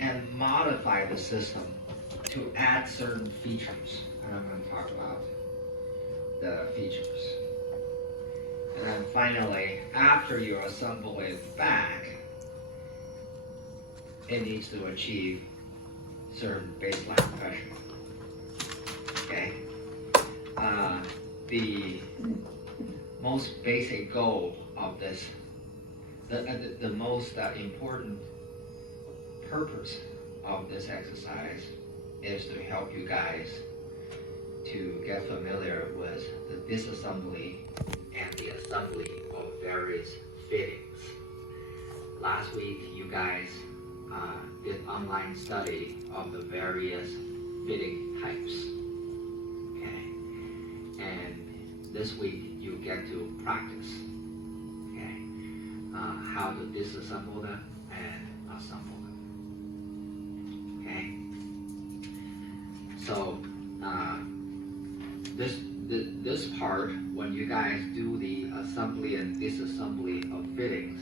and modify the system to add certain features. And I'm going to talk about the features. And then finally, after you assemble it back, it needs to achieve certain baseline pressure. Okay? The most basic goal of this, the most important purpose of this exercise is to help you guys to get familiar with the disassembly and the assembly of various fittings. Last week, you guys did online study of the various fitting types. Okay, and this week you get to practice. Okay, how to disassemble them and assemble them. Okay, so this part, when you guys do the assembly and disassembly of fittings,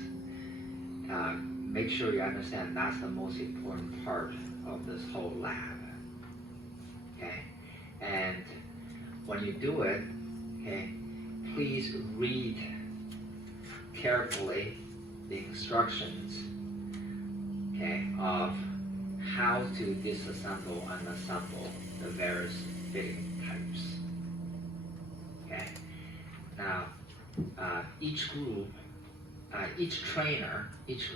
make sure you understand that's the most important part of this whole lab. Okay, and when you do it, okay, please read carefully the instructions, okay, of how to disassemble and assemble the various fitting types. Okay, now each group, each trainer, each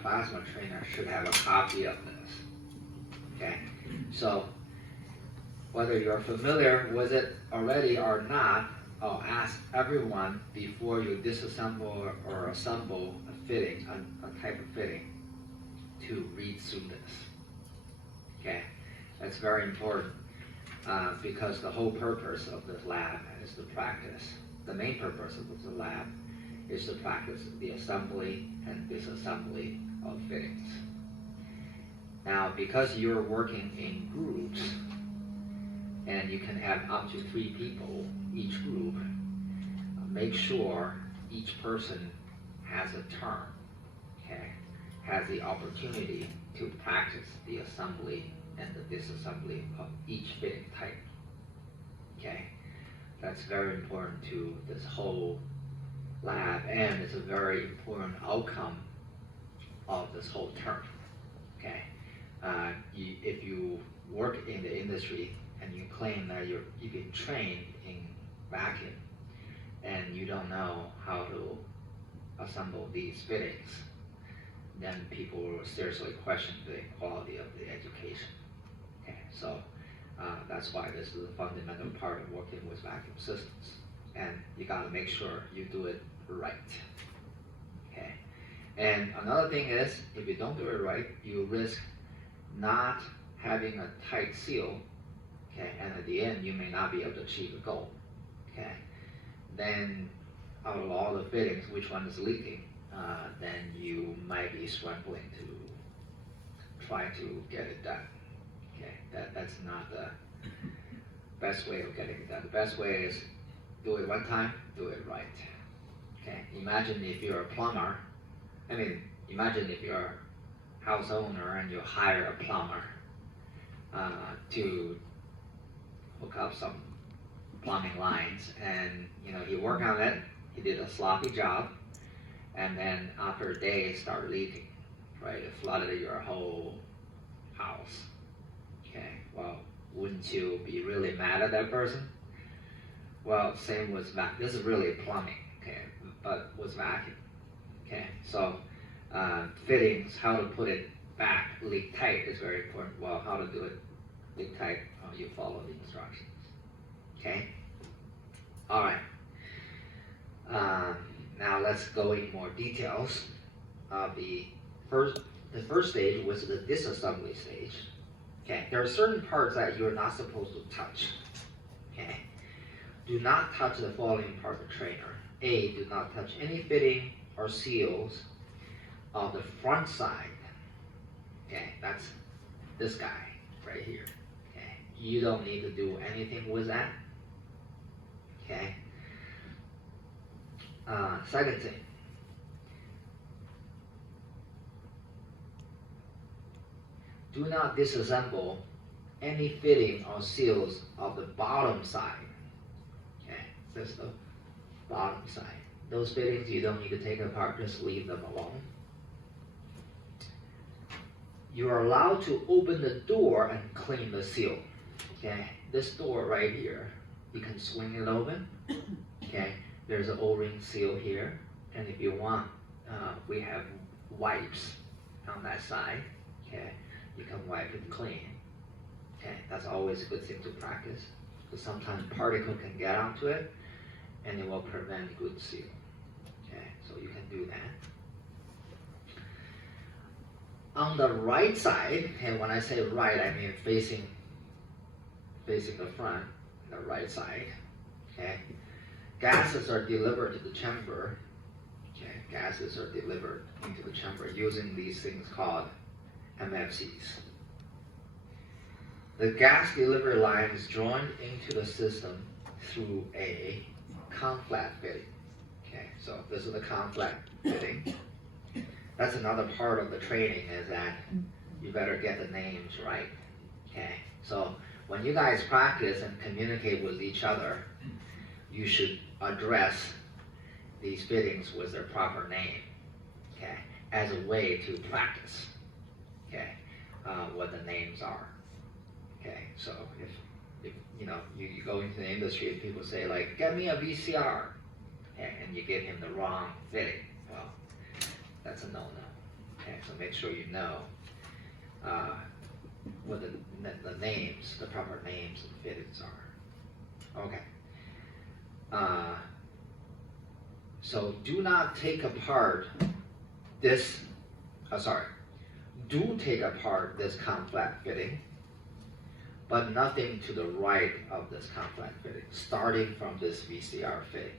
plasma trainer should have a copy of this. Okay, so whether you're familiar with it already or not, I'll ask everyone before you disassemble or assemble a fitting, a type of fitting, to read through this. Okay, that's very important because the whole purpose of this lab is to practice. The main purpose of this lab is to practice the assembly and disassembly of fittings. Now, because you're working in groups, and you can have up to 3 people each group, make sure each person has a turn, okay, has the opportunity to practice the assembly and the disassembly of each fitting type. Okay, that's very important to this whole lab, and it's a very important outcome of this whole term. Okay, if you work in the industry and you claim that you've been trained in vacuum and you don't know how to assemble these fittings, then people will seriously question the quality of the education. Okay, so that's why this is a fundamental part of working with vacuum systems, and you got to make sure you do it right. Okay, and another thing is, if you don't do it right, you risk not having a tight seal. Okay, and at the end you may not be able to achieve the goal. Okay, then out of all the fittings, which one is leaking? Then you might be scrambling to try to get it done. Okay, that's not the best way of getting it done. The best way is do it one time, do it right. Okay, imagine if you're a plumber. Imagine if you're a house owner and you hire a plumber to hook up some plumbing lines, and he worked on it, he did a sloppy job, and then after a day it started leaking, right? It flooded your whole house. Okay, well, wouldn't you be really mad at that person? Well, same with vacuum. This is really plumbing, okay, but with vacuum. Okay, so fittings, how to put it back leak tight is very important. Well, how to do it leak tight, you follow the instructions. Okay, all right. Now let's go into more details. The first stage was the disassembly stage. Okay, there are certain parts that you're not supposed to touch. Okay, do not touch the following part of the trainer. A, do not touch any fitting or seals of the front side. Okay, that's this guy right here. Okay, you don't need to do anything with that. Okay. Second thing, do not disassemble any fitting or seals of the bottom side. Okay, that's the bottom side. Those fittings you don't need to take apart, just leave them alone. You are allowed to open the door and clean the seal. Okay, this door right here, you can swing it open. Okay, there's an O-ring seal here, and if you want, we have wipes on that side. Okay, you can wipe it clean. Okay, that's always a good thing to practice, because sometimes particle can get onto it, and it will prevent good seal. Okay, so you can do that. On the right side, and when I say right, I mean facing the front, the right side. Okay, gases are delivered to the chamber. Okay, gases are delivered into the chamber using these things called MFCs. The gas delivery line is joined into the system through a conflat fitting. Okay, so this is the conflat fitting. That's another part of the training, is that you better get the names right. Okay, so when you guys practice and communicate with each other, you should address these fittings with their proper name. Okay, as a way to practice. Okay, what the names are. Okay, so if you know you go into the industry and people say like, get me a VCR, okay, and you give him the wrong fitting, well, that's a no-no. Okay, so make sure you know what the names, the proper names of the fittings are. Okay. So do not take apart this. Do take apart this conflat fitting, but nothing to the right of this conflat fitting, starting from this VCR fitting.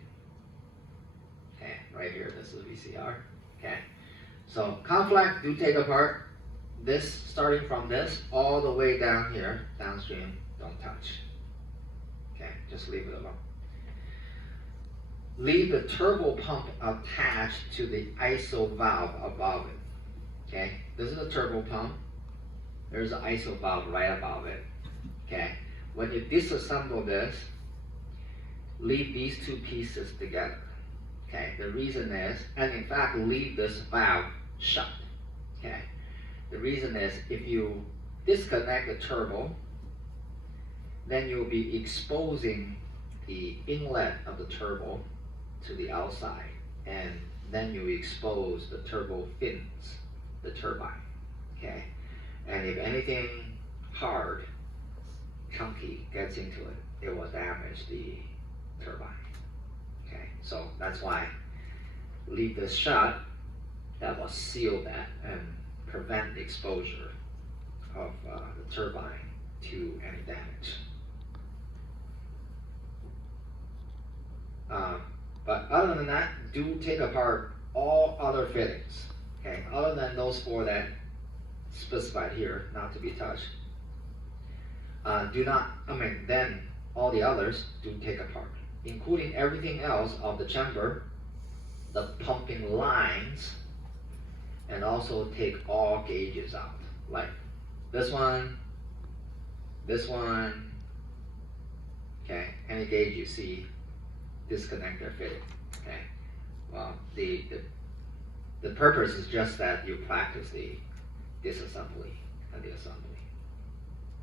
Okay, right here, this is VCR. Okay, so conflat, do take apart this, starting from this all the way down here, downstream, don't touch. Okay, just leave it alone. Leave the turbo pump attached to the ISO valve above it. Okay, this is a turbo pump. There's an ISO valve right above it. Okay, when you disassemble this, leave these two pieces together. Okay, the reason is, and in fact, leave this valve shut. Okay, the reason is, if you disconnect the turbo, then you'll be exposing the inlet of the turbo to the outside, and then you expose the turbo fins, the turbine. Okay, and if anything hard, chunky gets into it, it will damage the turbine. Okay, so that's why leave this shut. That will seal that and prevent the exposure of the turbine to any damage. But other than that, do take apart all other fittings. Okay, other than those four that specified here, not to be touched. Then all the others do take apart, including everything else of the chamber, the pumping lines, and also take all gauges out, like this one, okay, any gauge you see, disconnect their fitting. Okay, well, the purpose is just that you practice the disassembly and the assembly.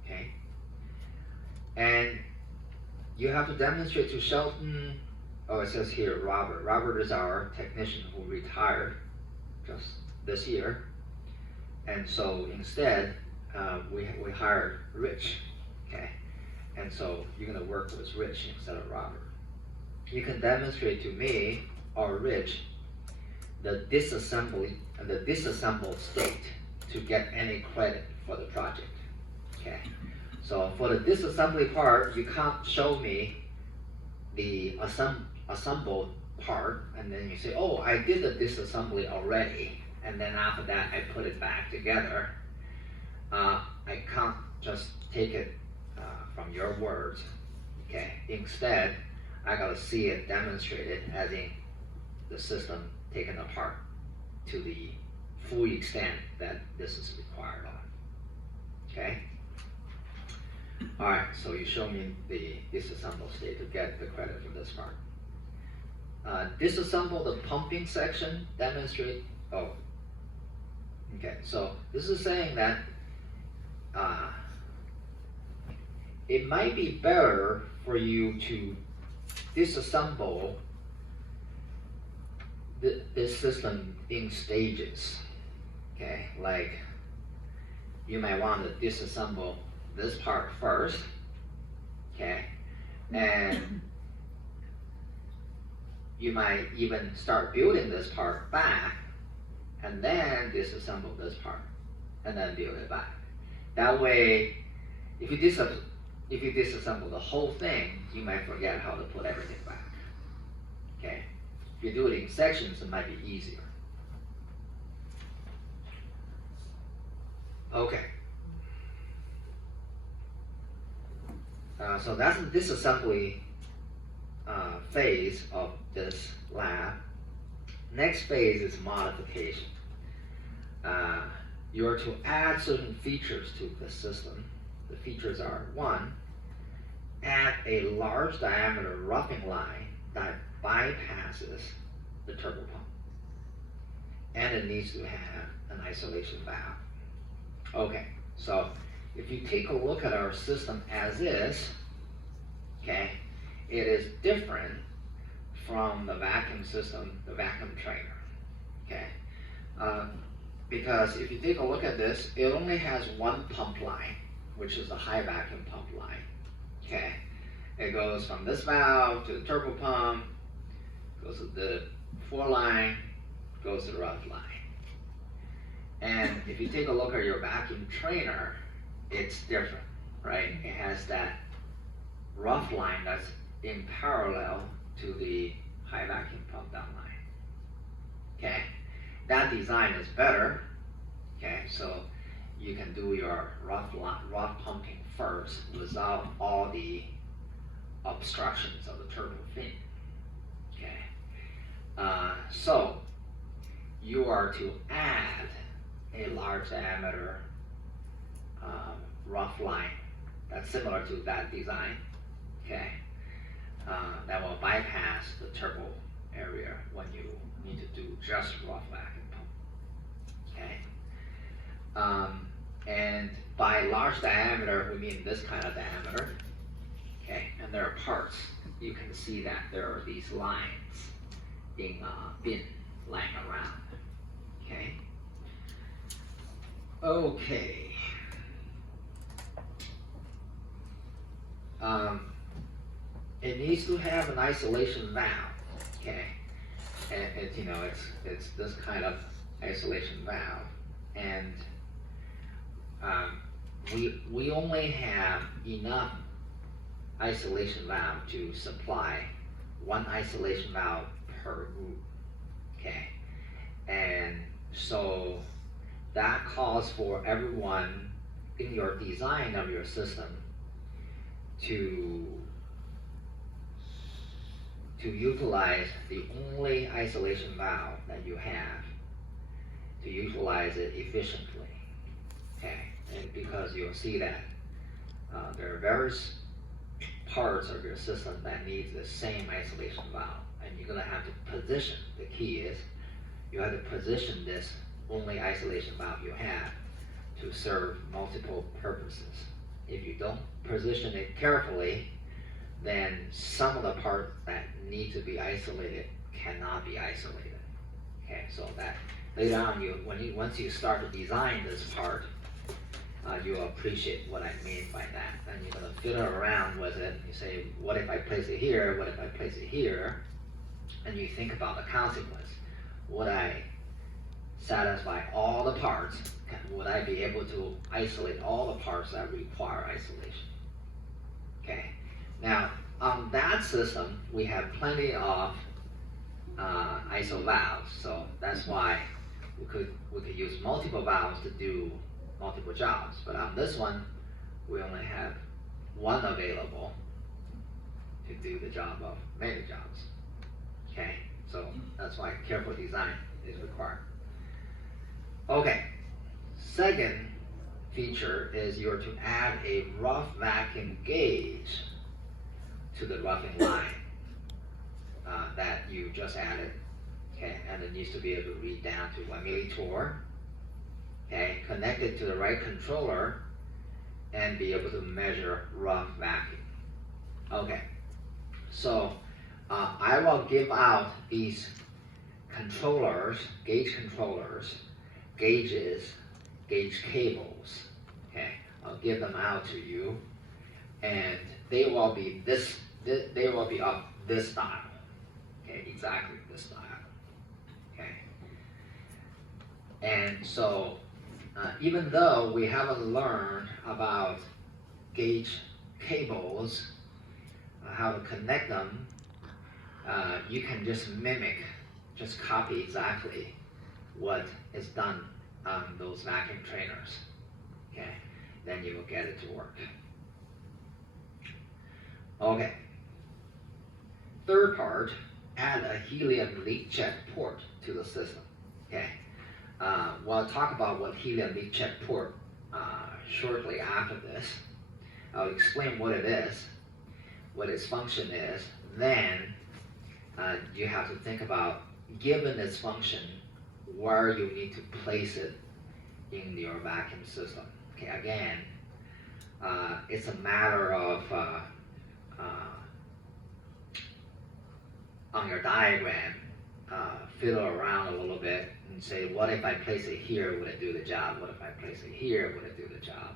Okay, and you have to demonstrate to Shelton. Oh, it says here Robert. Robert is our technician who retired just this year, and so instead we hired Rich. Okay, and so you're going to work with Rich instead of Robert. You can demonstrate to me or Rich the disassembly and the disassembled state to get any credit for the project. Okay, so for the disassembly part, you can't show me the assembled part and then you say, oh, I did the disassembly already, and then after that I put it back together. I can't just take it from your words. Okay, instead I gotta see it demonstrated, as in the system taken apart to the full extent that this is required Alright, so you show me the disassemble state to get the credit for this part. Disassemble the pumping section, demonstrate, oh. Okay, so this is saying that it might be better for you to disassemble this system in stages. Okay, like you might want to disassemble this part first, okay, and you might even start building this part back and then disassemble this part and then build it back. That way, if you disassemble the whole thing, you might forget how to put everything back. Okay, if you do it in sections, it might be easier. Okay. So that's the disassembly phase of this lab. Next phase is modification. You are to add certain features to the system. The features are: one, add a large diameter roughing line that bypasses the turbo pump. And it needs to have an isolation valve. Okay, so if you take a look at our system as is, okay, it is different from the vacuum system, the vacuum trainer, okay? Because if you take a look at this, it only has one pump line, which is the high vacuum pump line, okay? It goes from this valve to the turbo pump, goes to the four line, goes to the rough line. And if you take a look at your vacuum trainer, it's different, right? It has that rough line that's in parallel to the high vacuum pump down line. Okay, that design is better. Okay, so you can do your rough pumping first without all the obstructions of the turbo fin. Okay, so you are to add a large diameter rough line that's similar to that design, okay, that will bypass the turbo area when you need to do just rough vacuum pump, okay. And by large diameter, we mean this kind of diameter, okay, and there are parts. You can see that there are these lines being bin lying around, okay. Okay. It needs to have an isolation valve, okay, and it's this kind of isolation valve, and we only have enough isolation valve to supply one isolation valve per group, okay, and so that calls for everyone in your design of your system to utilize the only isolation valve that you have, to utilize it efficiently, okay? And because you'll see that there are various parts of your system that needs the same isolation valve, and you're gonna have to position. The key is you have to position this only isolation valve you have to serve multiple purposes. If you don't position it carefully, then some of the parts that need to be isolated cannot be isolated. Okay, so that later on, once you start to design this part, you'll appreciate what I mean by that. And you're gonna fiddle around with it. You say, what if I place it here? What if I place it here? And you think about the consequence. Would I satisfy all the parts? Would I be able to isolate all the parts that require isolation? Okay. Now, on that system, we have plenty of ISO valves, so that's why we could use multiple valves to do multiple jobs. But on this one, we only have one available to do the job of many jobs. Okay, so that's why careful design is required. Okay, second feature is you're to add a rough vacuum gauge to the roughing line that you just added. Okay, and it needs to be able to read down to 1 millitorr. Okay, connect it to the right controller and be able to measure rough vacuum. Okay, so I will give out these controllers, gauge gauges, gauge cables. Okay, I'll give them out to you, and they will be this. They will be of this style. Okay, exactly this style. Okay, and so even though we haven't learned about gauge cables, how to connect them, you can just mimic, just copy exactly what is done on those vacuum trainers. Okay, then you will get it to work. Okay. Third part, add a helium leak check port to the system. Okay. We'll talk about what helium leak check port shortly after this. I'll explain what it is, what its function is. Then you have to think about, given its function, where you need to place it in your vacuum system. Okay, again, it's a matter of on your diagram, fiddle around a little bit and say, what if I place it here, would it do the job? What if I place it here, would it do the job?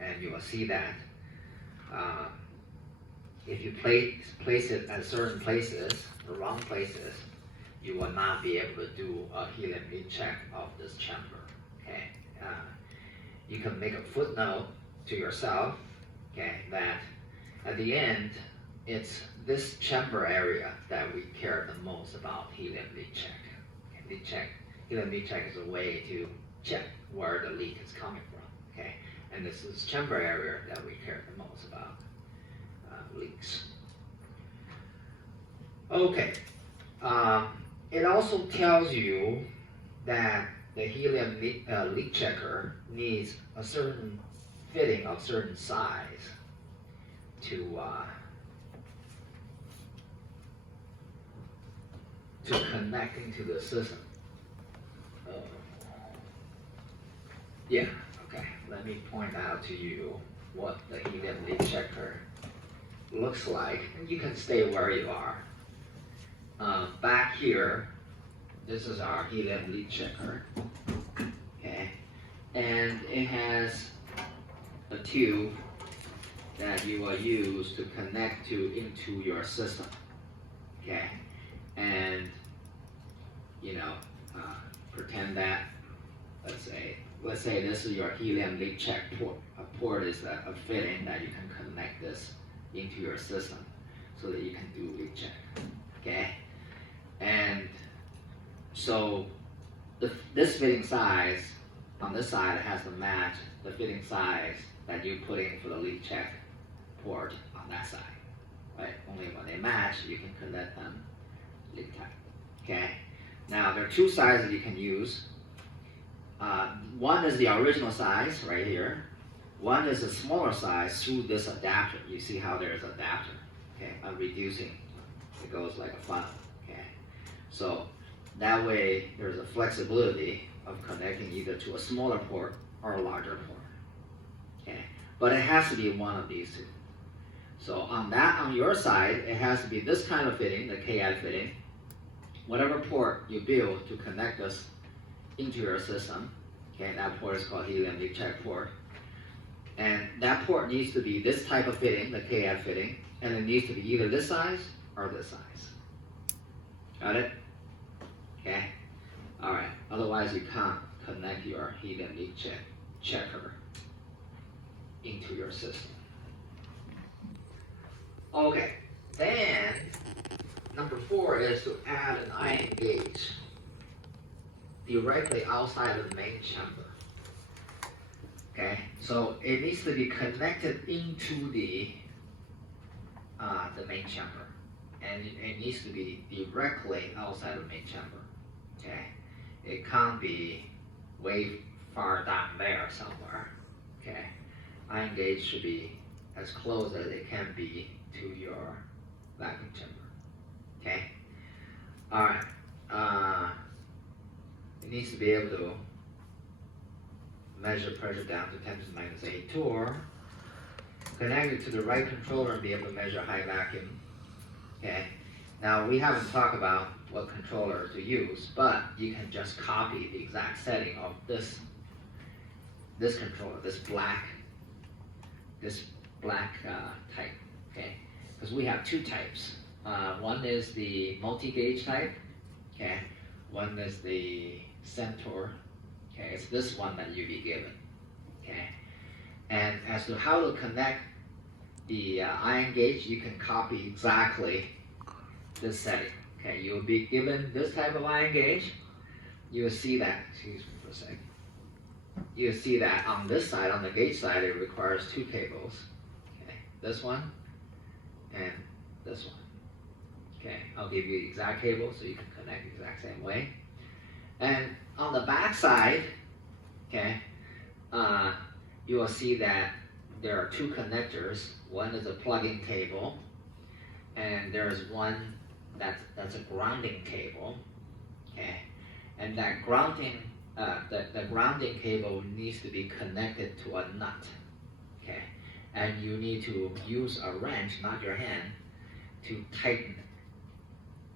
And you will see that if you place it at certain places, the wrong places, you will not be able to do a helium leak check of this chamber. Okay, you can make a footnote to yourself. Okay, that at the end, it's this chamber area that we care the most about helium leak check. Helium leak check is a way to check where the leak is coming from. Okay, and this is chamber area that we care the most about leaks. Okay, it also tells you that the helium leak checker needs a certain fitting of certain size to connect into the system. Yeah, okay, let me point out to you what the helium leak checker looks like, and you can stay where you are. Back here, this is our helium leak checker, okay, and it has a tube that you will use to connect into your system, okay, and pretend that let's say this is your helium leak check port. A port is a fitting that you can connect this into your system so that you can do leak check. Okay, and so this fitting size on this side has to match the fitting size that you put in for the leak check port on that side. Right? Only when they match, you can connect them leak check. Okay. Now there are two sizes you can use. One is the original size right here. One is a smaller size through this adapter. You see how there's an adapter. Okay, I'm reducing. It goes like a funnel. Okay, so that way there's a flexibility of connecting either to a smaller port or a larger port. Okay, but it has to be one of these two. So on your side, it has to be this kind of fitting, the KI fitting. Whatever port you build to connect this into your system, okay, that port is called helium leak check port. And that port needs to be this type of fitting, the KI fitting, and it needs to be either this size or this size. Got it? Okay? Alright, otherwise you can't connect your helium leak checker into your system. Okay, then number 4 is to add an ion gauge directly outside of the main chamber. Okay, so it needs to be connected into the main chamber, and it needs to be directly outside of the main chamber. Okay, it can't be way far down there somewhere. Okay. iron gauge should be as close as it can be to your vacuum chamber. Okay? Alright. It needs to be able to measure pressure down to 10 to the minus 8 torr, connect it to the right controller and be able to measure high vacuum. Okay? Now we haven't talked about what controller to use, but you can just copy the exact setting of this controller, this black type. Okay? Because we have two types. One is the multi-gauge type. Okay? One is the Centaur. Okay, it's this one that you'll be given. Okay, and as to how to connect the iron gauge, you can copy exactly this setting. Okay, you'll be given this type of iron gauge. You'll see that. Excuse me for a second. You'll see that on this side, on the gauge side, it requires two cables. Okay, this one and this one. Okay, I'll give you the exact cable so you can connect the exact same way. And on the back side, okay, you will see that there are two connectors. One is a plug-in cable, and there's one that's a grounding cable. Okay, and that grounding, the grounding cable needs to be connected to a nut. Okay, and you need to use a wrench, not your hand, to tighten it.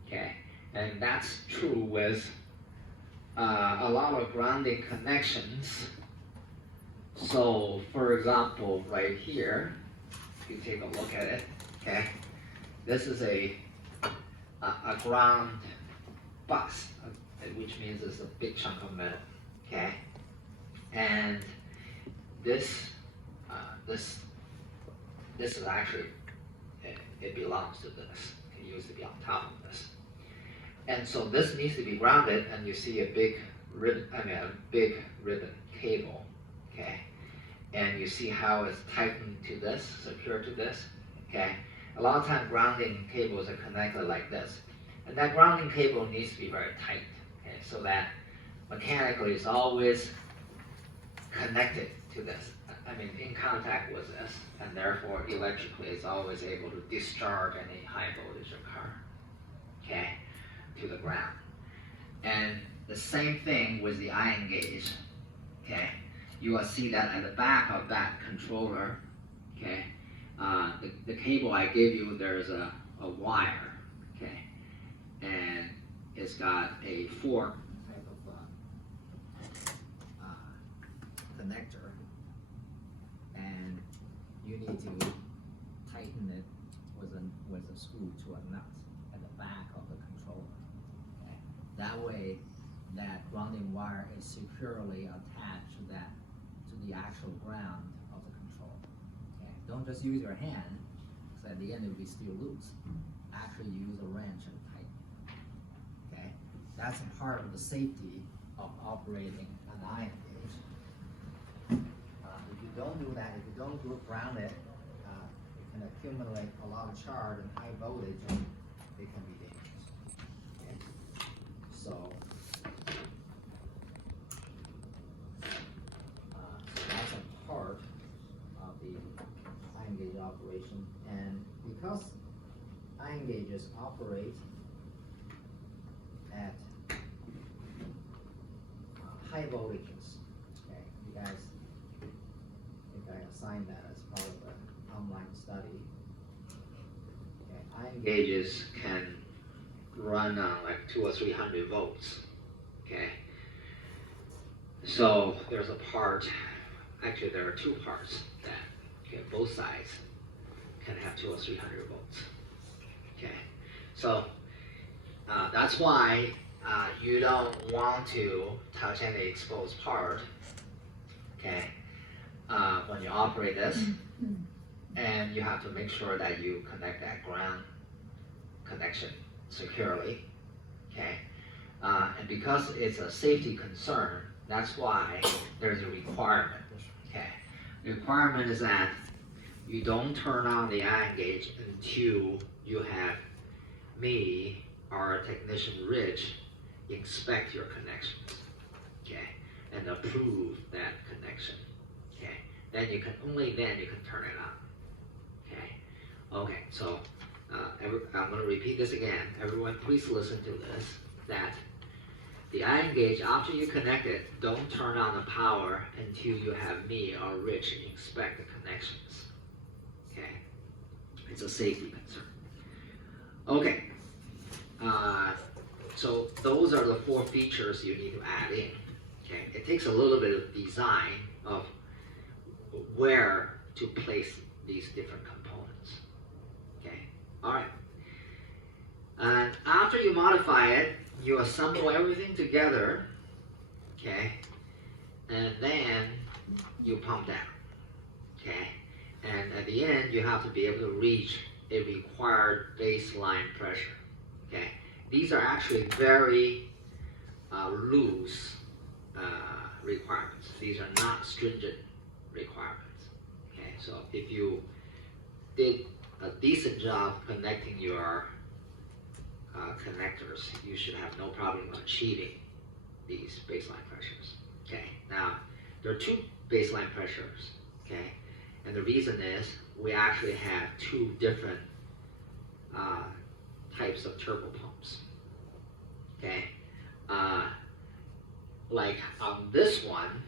Okay, and that's true with a lot of grounding connections. So, for example, right here, if you take a look at it, okay, this is a ground bus, which means it's a big chunk of metal, okay, and this is actually, it belongs to this. It used to be on top of this. And so this needs to be grounded, and you see a big ribbon, cable, okay? And you see how it's tightened to this, secured to this, okay? A lot of times grounding cables are connected like this. And that grounding cable needs to be very tight, okay? So that mechanically it's always connected to this. I mean, in contact with this, and therefore electrically it's always able to discharge any high voltage or current, okay, to the ground. And the same thing with the iron gauge, okay. You will see that at the back of that controller, okay, the cable I gave you, there's a wire, okay, and it's got a fork type of connector, and you need to tighten it with a screw to a nut at the back of the controller. Okay? That way, that grounding wire is securely attached to the actual ground of the controller. Okay? Don't just use your hand, because at the end it will be still loose. Actually use a wrench and tighten it. Okay? That's a part of the safety of operating an iron gauge. If you don't do that, if you don't ground it, it can accumulate a lot of charge and high voltage, and it can be dangerous. Okay? So that's a part of the iron gauge operation, and because iron gauges operate at high voltages, okay, you guys, I think I assigned that as part of the online study. Okay, iron gauges can run on like 200 or 300 volts. Okay, so there's a part. Actually, there are two parts that, okay, both sides can have 200 or 300 volts. Okay, so that's why you don't want to touch any exposed part. Okay, when you operate this, and you have to make sure that you connect that ground connection securely. Okay, and because it's a safety concern, that's why there's a requirement. Okay, the requirement is that you don't turn on the iron gauge until you have me or technician Rich inspect your connections, okay, and approve that connection, okay, then you can turn it on. Okay. Okay. So I'm going to repeat this again. Everyone, please listen to this. That the ion gauge, after you connect it, don't turn on the power until you have me or Rich inspect the connections. Okay. It's a safety concern. Okay. So those are the 4 features you need to add in. Okay. It takes a little bit of design of where to place these different components. Okay. All right. And after you modify it, you assemble everything together. Okay. And then you pump down. Okay. And at the end, you have to be able to reach a required baseline pressure. Okay. These are actually very loose requirements. These are not stringent requirements. Okay. So if you did a decent job connecting your connectors, you should have no problem achieving these baseline pressures. Okay. Now, there are 2 baseline pressures. Okay. And the reason is we actually have 2 different types of turbo pumps. Okay. Like on this one,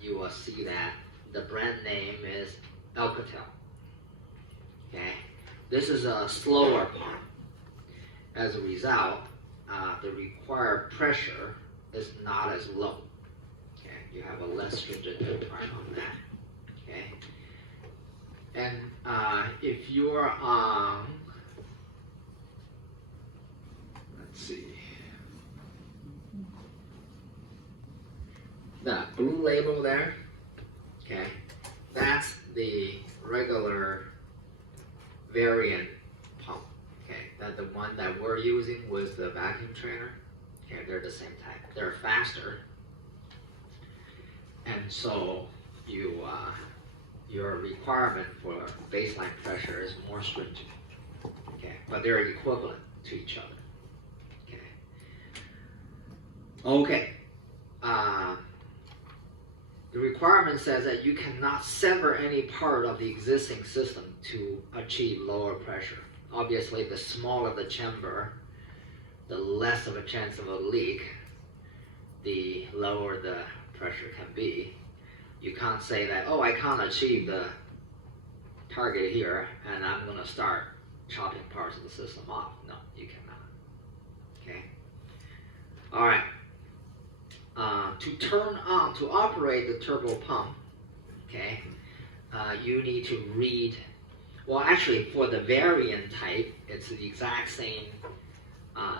you will see that the brand name is Alcatel. Okay. This is a slower pump. As a result, the required pressure is not as low. Okay. You have a less stringent requirement on that. Okay. And if you're on, let's see, the blue label there, okay, that's the regular variant pump. Okay, that the one that we're using was the vacuum trainer. Okay, they're the same type. They're faster, and so your requirement for baseline pressure is more stringent. Okay, but they're equivalent to each other. Okay. The requirement says that you cannot sever any part of the existing system to achieve lower pressure. Obviously, the smaller the chamber, the less of a chance of a leak, the lower the pressure can be. You can't say that, oh, I can't achieve the target here, and I'm going to start chopping parts of the system off. No, you cannot. Okay? All right. To operate the turbo pump, okay, you need to read, well, actually, for the variant type, it's the exact same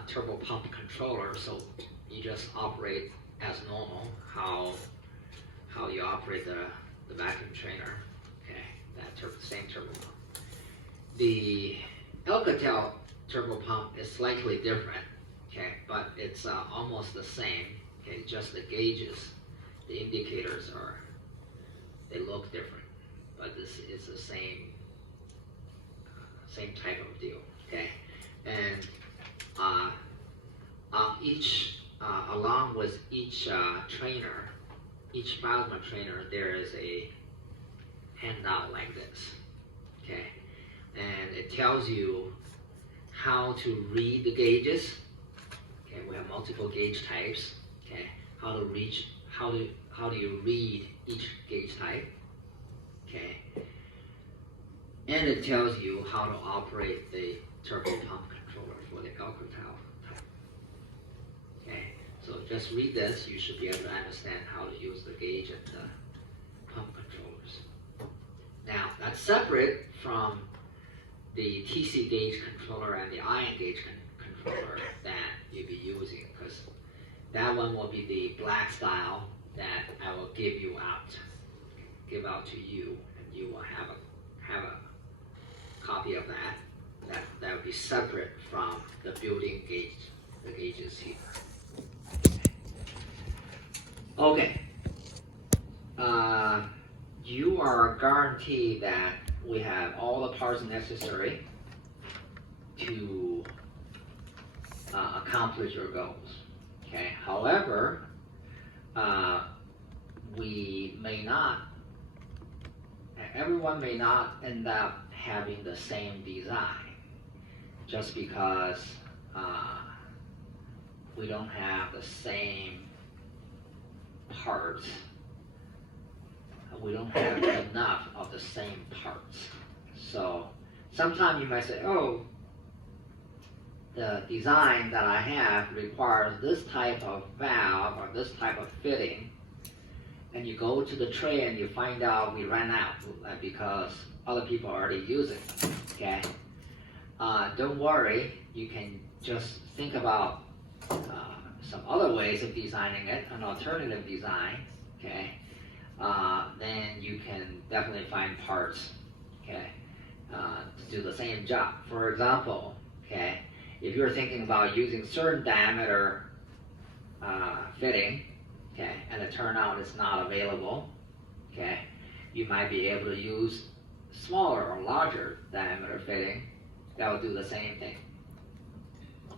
turbo pump controller, so you just operate as normal, how you operate the vacuum trainer, okay, that same turbo pump. The Alcatel turbo pump is slightly different, okay, but it's almost the same. Okay, just the gauges, the indicators they look different, but this is the same type of deal. Okay, and along with each trainer, each plasma trainer, there is a handout like this. Okay, and it tells you how to read the gauges. Okay, we have multiple gauge types. Okay, how do you read each gauge type? Okay, and it tells you how to operate the turbo pump controller for the Alcatel type. Okay, so just read this. You should be able to understand how to use the gauge and the pump controllers. Now that's separate from the TC gauge controller and the ion gauge controller that you'll be using, because that one will be the black style that I will give out to you, and you will have a copy of that. That will be separate from the built-in gauge, the gauges here. Okay. You are guaranteed that we have all the parts necessary to accomplish your goals. Okay. However, everyone may not end up having the same design, just because we don't have the same parts. We don't have enough of the same parts. So sometimes you might say, oh, the design that I have requires this type of valve or this type of fitting, and you go to the tray and you find out we ran out because other people are already using it, okay? Don't worry, you can just think about some other ways of designing it, an alternative design, okay? Then you can definitely find parts, okay, to do the same job. For example, okay, if you're thinking about using certain diameter fitting, okay, and it turns out it's not available, okay, you might be able to use smaller or larger diameter fitting that will do the same thing,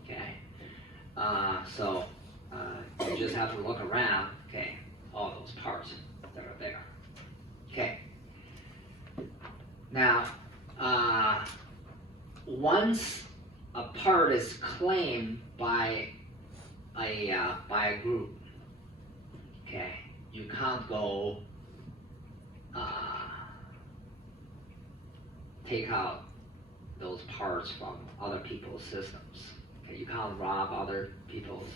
okay. So you just have to look around, okay, all those parts that are there, okay. Now, once a part is claimed by a group, okay, you can't go take out those parts from other people's systems. Okay, you can't rob other people's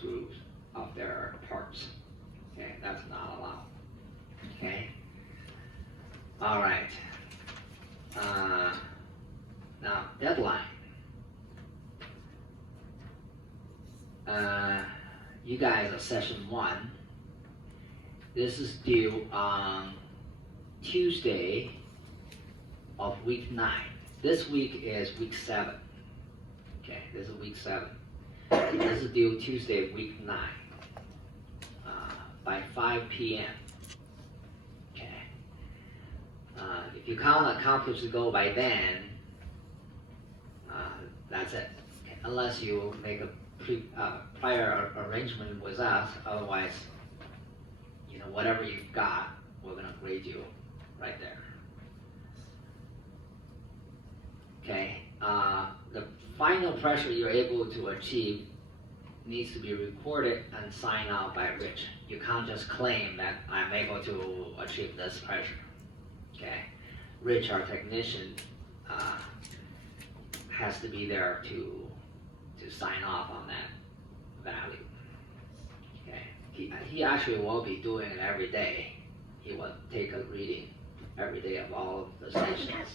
groups of their parts. Okay, that's not allowed. Okay. All right. Now deadline. You guys are session 1. This is due on Tuesday of week 9. This week is week 7. Okay, this is week 7. This is due Tuesday, week 9, by 5 p.m. Okay. If you can't accomplish the goal by then, that's it. Okay. Unless you make a prior arrangement with us, otherwise, you know, whatever you've got, we're gonna grade you right there. Okay. The final pressure you're able to achieve needs to be recorded and signed out by Rich. You can't just claim that I'm able to achieve this pressure. Okay, Rich, our technician, has to be there to sign off on that value. Okay, he actually will be doing it every day. He will take a reading every day of all of the stations.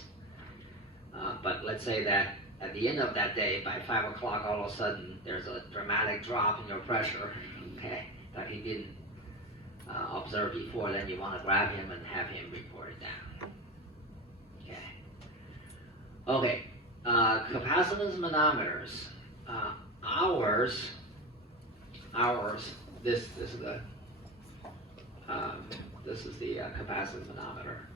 But let's say that at the end of that day, by 5 o'clock, all of a sudden, there's a dramatic drop in your pressure, okay, that he didn't observe before, then you want to grab him and have him report it down. Okay. Okay, capacitance manometers. This is the capacitance manometer.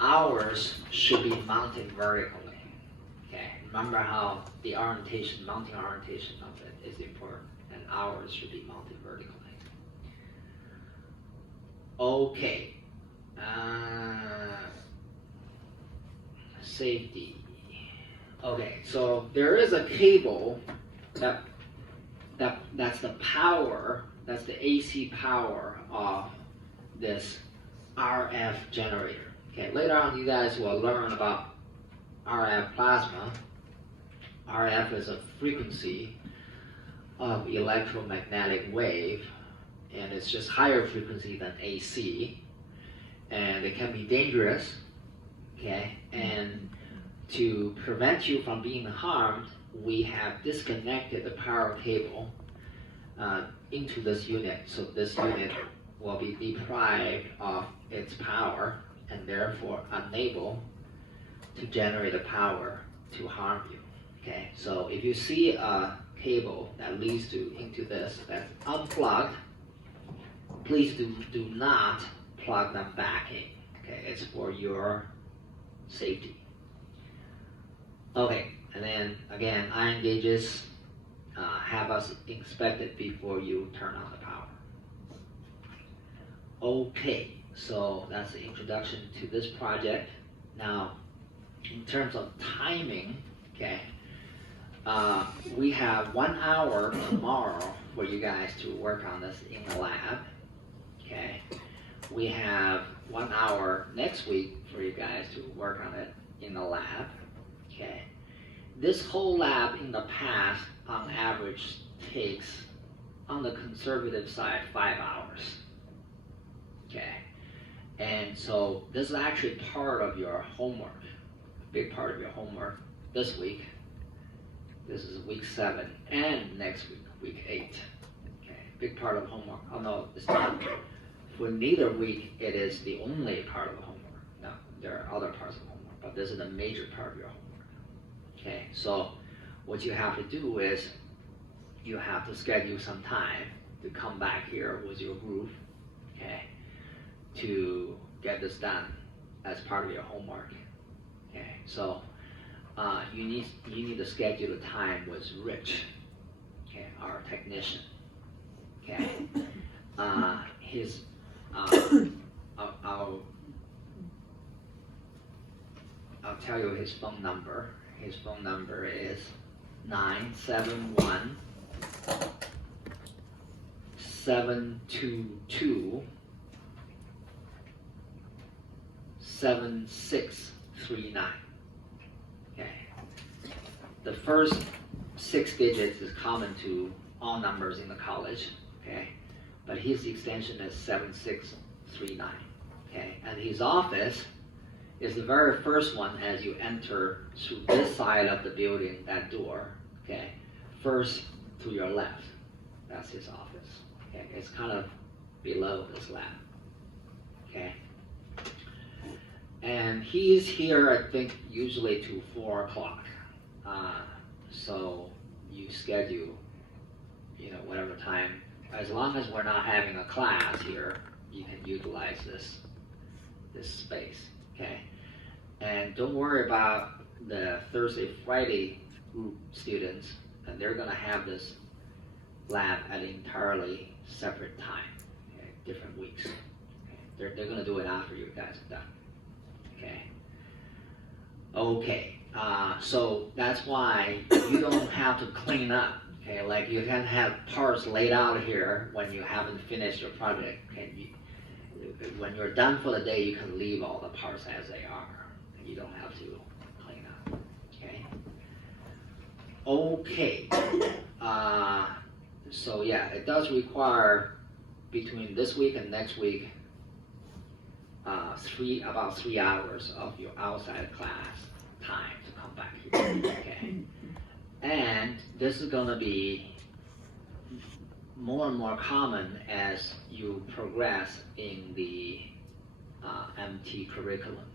Ours should be mounted vertically. Okay, remember how the mounting orientation of it is important, and ours should be mounted vertically. Okay, safety. Okay, so there is a cable that's the power, that's the AC power of this RF generator. Okay, later on you guys will learn about RF plasma. RF is a frequency of electromagnetic wave, and it's just higher frequency than AC, and it can be dangerous, okay, and to prevent you from being harmed, we have disconnected the power cable into this unit, so this unit will be deprived of its power and therefore unable to generate the power to harm you. Okay, so if you see a cable that leads into this that's unplugged, please do not plug them back in. Okay, it's for your safety. Okay, and then again, iron gauges, have us inspect it before you turn on the power. Okay, so that's the introduction to this project. Now, in terms of timing, okay, we have 1 hour tomorrow for you guys to work on this in the lab, okay? We have 1 hour next week for you guys to work on it in the lab, okay? This whole lab in the past, on average, takes, on the conservative side, 5 hours, okay? And so this is actually part of your homework, a big part of your homework this week. This is week 7, and next week, week 8. Okay, big part of homework. Oh no, it's not. For neither week, it is the only part of the homework. No, there are other parts of homework, but this is the major part of your homework. Okay, so what you have to do is you have to schedule some time to come back here with your group, okay, to get this done as part of your homework. Okay, so you need to schedule a time with Rich, okay, our technician. Okay, I'll tell you his phone number. His phone number is 971 722 7639. Okay. The first 6 digits is common to all numbers in the college, okay? But his extension is 7639, okay? And his office is the very first one as you enter through this side of the building, that door, okay? First to your left, that's his office, okay? It's kind of below this lab, okay? And he's here, I think, usually to 4 o'clock. So you schedule, whatever time. As long as we're not having a class here, you can utilize this space, okay? And don't worry about the Thursday, Friday group students, and they're gonna have this lab at an entirely separate time, okay? Different weeks. Okay? They're gonna do it after you guys are done. Okay, so that's why you don't have to clean up, okay? Like you can have parts laid out here when you haven't finished your project, okay? When you're done for the day, you can leave all the parts as they are. You don't have to clean up, okay? Okay, so yeah, it does require between this week and next week about 3 hours of your outside class time to come back here, okay? And this is gonna be more and more common as you progress in the MT curriculum.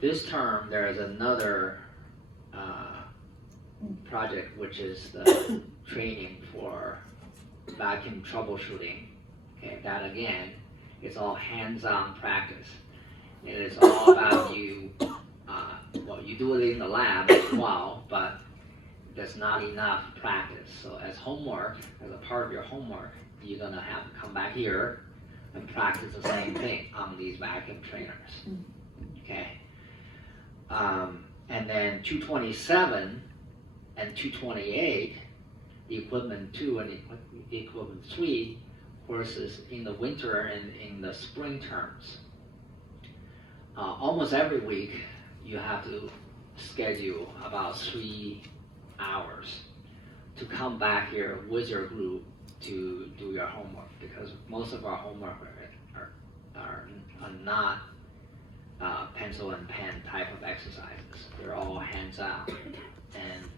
This term, there is another project, which is the training for vacuum troubleshooting. Okay, that again, it's all hands-on practice. It is all about you, you do it in the lab as well, but there's not enough practice. So as homework, as a part of your homework, you're gonna have to come back here and practice the same thing on these vacuum trainers, okay? And then 227 and 228, the equipment 2 and equipment 3 courses in the winter and in the spring terms. Almost every week, you have to schedule about 3 hours to come back here with your group to do your homework, because most of our homework are not pencil and pen type of exercises. They're all hands-on, and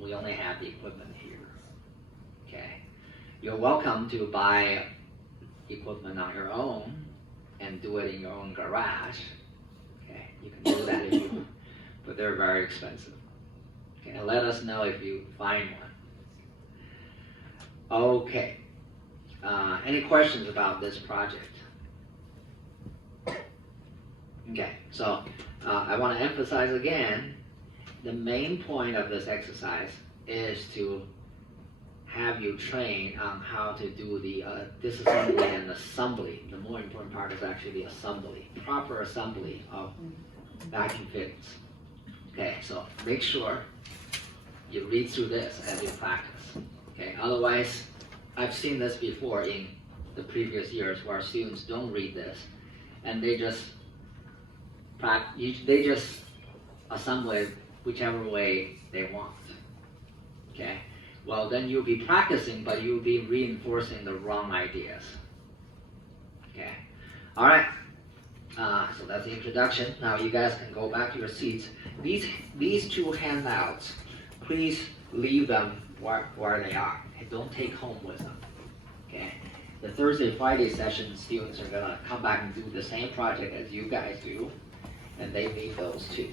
we only have the equipment here, okay? You're welcome to buy equipment on your own and do it in your own garage, okay? You can do that if you want, but they're very expensive. Okay, and let us know if you find one. Okay, any questions about this project? Okay, so I want to emphasize again, the main point of this exercise is to have you train on how to do the disassembly and assembly. The more important part is actually the assembly, proper assembly of vacuum fittings. Okay, so make sure you read through this as you practice. Okay, otherwise, I've seen this before in the previous years where students don't read this and they just assemble it whichever way they want. Okay, well then you'll be practicing, but you'll be reinforcing the wrong ideas. Okay, all right. So that's the introduction. Now you guys can go back to your seats. These two handouts, please leave them where they are. Okay? Don't take home with them. Okay. The Thursday, Friday session, students are gonna come back and do the same project as you guys do, and they need those too.